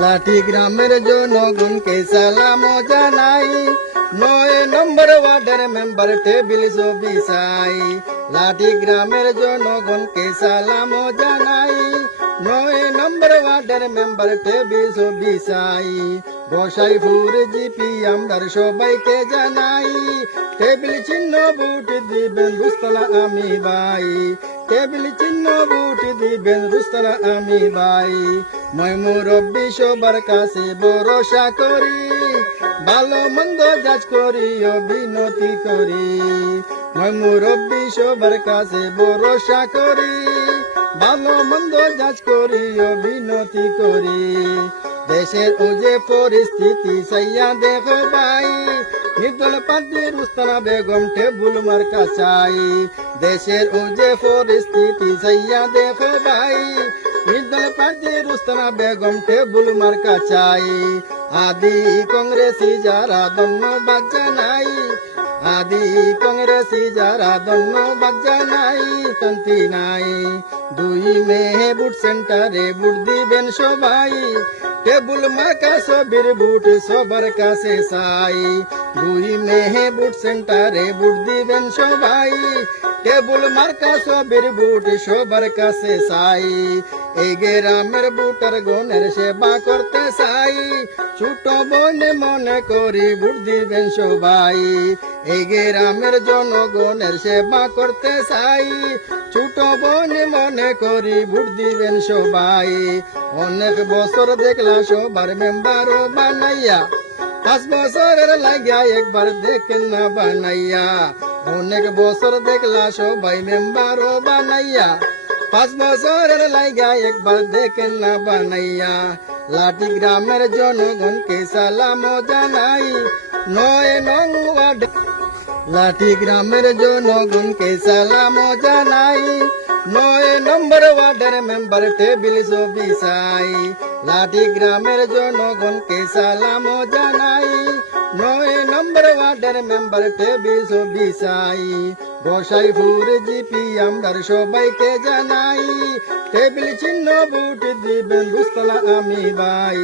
লাঠি গ্রামের জনগণকে সালাম জানাই, 9 নম্বর ওয়ার্ডের মেম্বার টেবিল সবিসাই। লাঠি গ্রামের জনগণকে সালাম জানাই, 9 নম্বর ওয়ার্ডের মেম্বার টেবিল সবিসাই। গোসাইপুর জিপি আমরার সবাইকে জানাই, টেবিল চিহ্ন ভোট দিবেন রুস্তনা আমি ভাই। টেবিল চিহ্ন ভোট দিবেন রুস্তনা আমি ভাই। মই মুরব্বী সবার কাছে ভরসা করি, ভালো মন্দ যাচ করি অবিনতি করি। মই মুরব্বী সবার কাছে ভরসা করি, ভালো মন্দ যাচ করি অবিনতি করি। দেশের ও যে পরিস্থিতি সাইয়া দেখো ভাই, নির্দল প্রার্থী রুস্তানা বেগম টেবুল মার্কা চাই। দেশের ও যে পরিস্থিতি সাইয়া দেখো ভাই, নির্দল প্রার্থী রুস্তানা বেগম টেবুল মার্কা চাই। আদি কংগ্রেসি যারা ধন্যবাদ জানাই, আদি কংগ্রেসি যারা ধন্যবাদ জানাই। শান্তি নাই 2 মে ভোট সেন্টারে ভোট দিবেন সবাই, টেবুল মার্কা সবির ভোট সবার কাছে চাই। 2 মে ভোট সেন্টারে ভোট দিবেন সবাই, টেবুল মার্কা সবির ভোট সবার কাছে চাই। এই গ্রামের ভোটার গণের সেবা করতে চাই, ছোট বনে মনে করি ভোট দিবেন সবাই। এই গ্রামের জনগণের সেবা করতে চাই, ছোট বনে মনে করি ভোট দিবেন সবাই। অনেক বছর দেখলা সবার মেম্বার বানাইয়া, 5 বছরের লাগিয়া একবার দেখেন না বানাইয়া। অনেক বছর দেখলা সবাই মেম্বার বানাইয়া, 5 বছরের লাগিয়া একবার দেখেন না বানাইয়া। লাঠি গ্রামের জনগণকে সালাম জানাই, 9 নং ওয়ার্ড। লাঠি গ্রামের জনগণকে সালাম জানাই, 9 নম্বর ওয়ার্ডের মেম্বার টেবিল সবিসাই। লাঠি গ্রামের জনগণকে সালাম জানাই, 9 নম্বর ওয়ার্ডের মেম্বার টেবিল সবিসাই। গোসাইপুর জিপি আমরার সবাইকে জানাই, টেবিল চিহ্ন ভোট দিবেন রুস্তনা আমি ভাই।